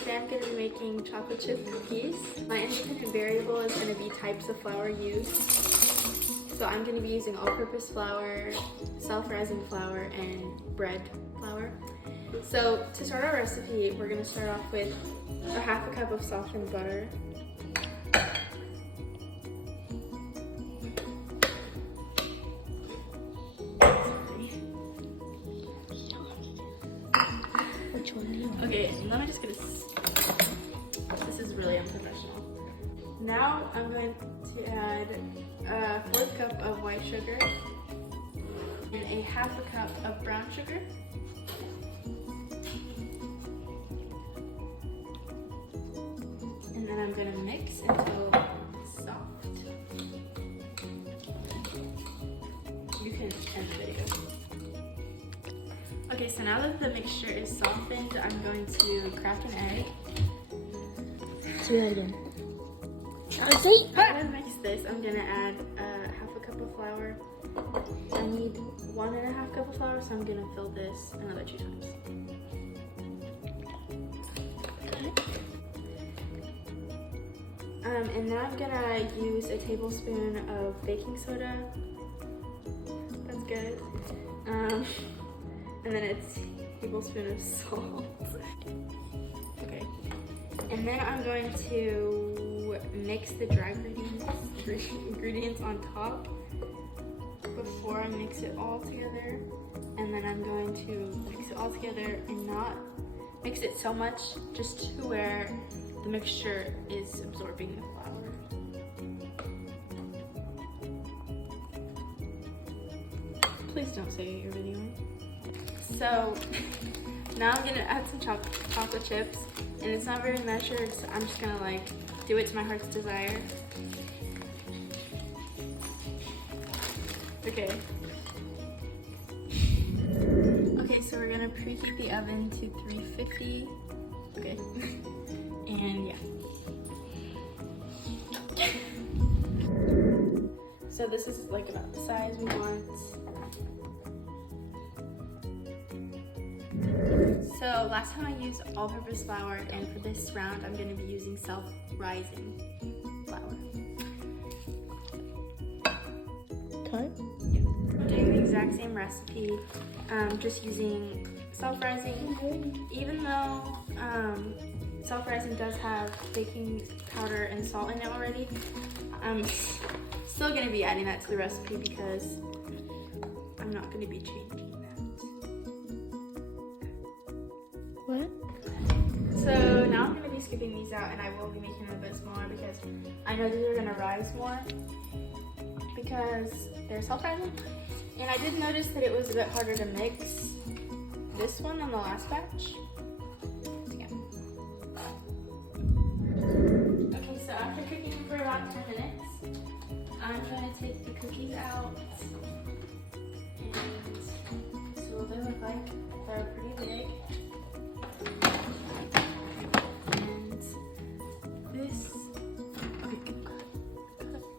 today I'm going to be making chocolate chip cookies. My independent variable is going to be types of flour used. So I'm going to be using all-purpose flour, self-rising flour, and bread flour. So to start our recipe, we're going to start off with a half a cup of softened butter. Which one do you want? Okay, let me just get this is really unprofessional. Now I'm going to add a 1/4 cup of white sugar and a half a cup of brown sugar. And then I'm going to mix until it's soft. You can end the video. Okay, so now that the mixture is softened, I'm going to crack an egg. Let's do that again. I'm gonna mix this. I'm gonna add half a cup of flour. I need 1.5 cup of flour, so I'm gonna fill this another 2 times. And now I'm gonna use a tablespoon of baking soda. That's good. And then a tablespoon of salt. Okay. And then I'm going to mix the dry ingredients on top before I mix it all together. And then I'm going to mix it all together and not mix it so much, just to where the mixture is absorbing the flour. Please don't say you're videoing. So now I'm gonna add some chocolate chips, and it's not very measured, so I'm just gonna like do it to my heart's desire. Okay. Okay, so we're gonna preheat the oven to 350. Okay. And yeah. So this is like about the size we want. So last time I used all-purpose flour, and for this round I'm going to be using self-rising flour. Okay. Yeah. I'm doing the exact same recipe, just using self-rising. Even though self-rising does have baking powder and salt in it already, I'm still going to be adding that to the recipe because I'm not going to be changing that. What? So now I'm going to be scooping these out, and I will be making them a bit smaller because I know these are going to rise more because they're self-rising. And I did notice that it was a bit harder to mix this one than the last batch. Yeah. Okay, so after cooking them for about 10 minutes, I'm going to take the cookies out. And so what they look like, they're pretty big.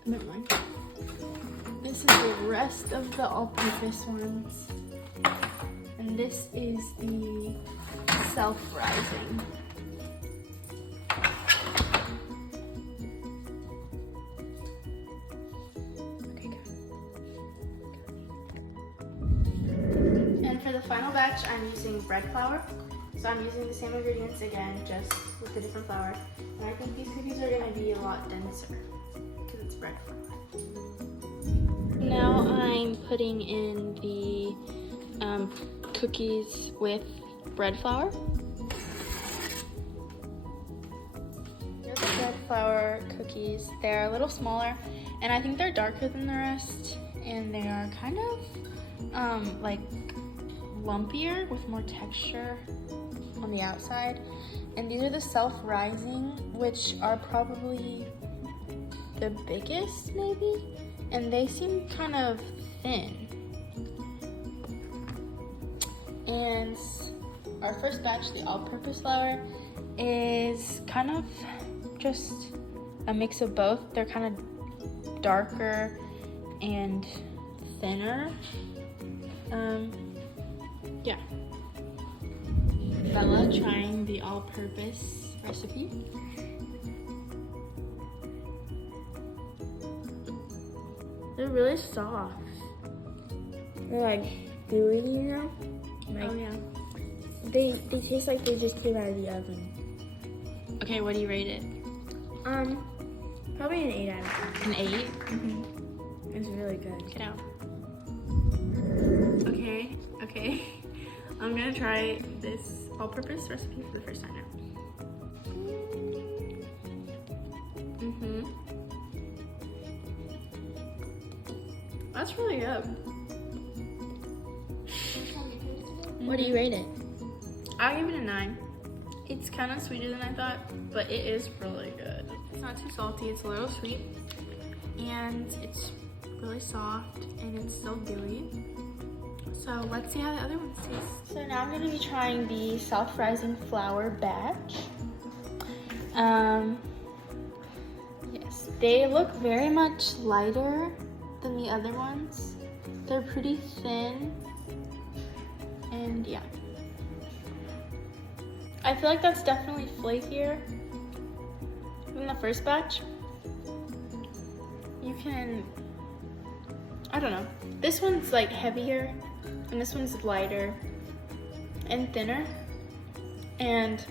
Never mind. This is the rest of the all-purpose ones. And this is the self-rising. Okay, good. And for the final batch, I'm using bread flour. So I'm using the same ingredients again, just with a different flour. And I think these cookies are going to be a lot denser because it's bread flour. Now I'm putting in the cookies with bread flour. Here's the bread flour cookies. They're a little smaller, and I think they're darker than the rest, and they are kind of like lumpier with more texture on the outside. And these are the self-rising, which are probably the biggest maybe, and they seem kind of thin. And our first batch, the all-purpose flour, is kind of just a mix of both. They're kind of darker and thinner. Yeah. Bella trying the all-purpose recipe. They're really soft. They're like gooey, you know? Like, Oh yeah. they taste like they just came out of the oven. Okay, what do you rate it? Probably an 8 out of 10. An 8? It's really good. Get out. Okay. I'm gonna try this all-purpose recipe for the first time now. That's really good. What do you rate it? I'll give it a 9. It's kind of sweeter than I thought, but it is really good. It's not too salty, it's a little sweet, and it's really soft, and it's still gooey. So let's see how the other ones taste. So now I'm going to be trying the self-rising flour batch. Yes, they look very much lighter than the other ones. They're pretty thin, and yeah. I feel like that's definitely flakier than the first batch. You can, I don't know. This one's like heavier, and this one's lighter and thinner, and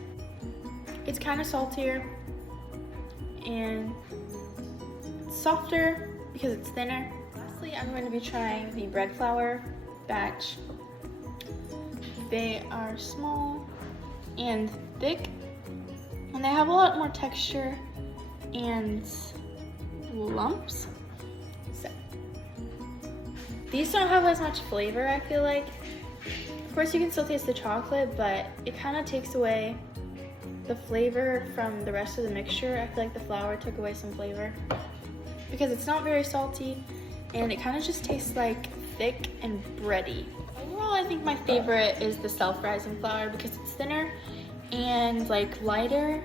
it's kind of saltier and softer because it's thinner. Lastly, I'm going to be trying the bread flour batch. They are small and thick, and they have a lot more texture and lumps. So these don't have as much flavor, I feel like. Of course you can still taste the chocolate, but it kind of takes away the flavor from the rest of the mixture. I feel like the flour took away some flavor because it's not very salty, and it kind of just tastes like thick and bready. Overall, I think my favorite is the self-rising flour because it's thinner and like lighter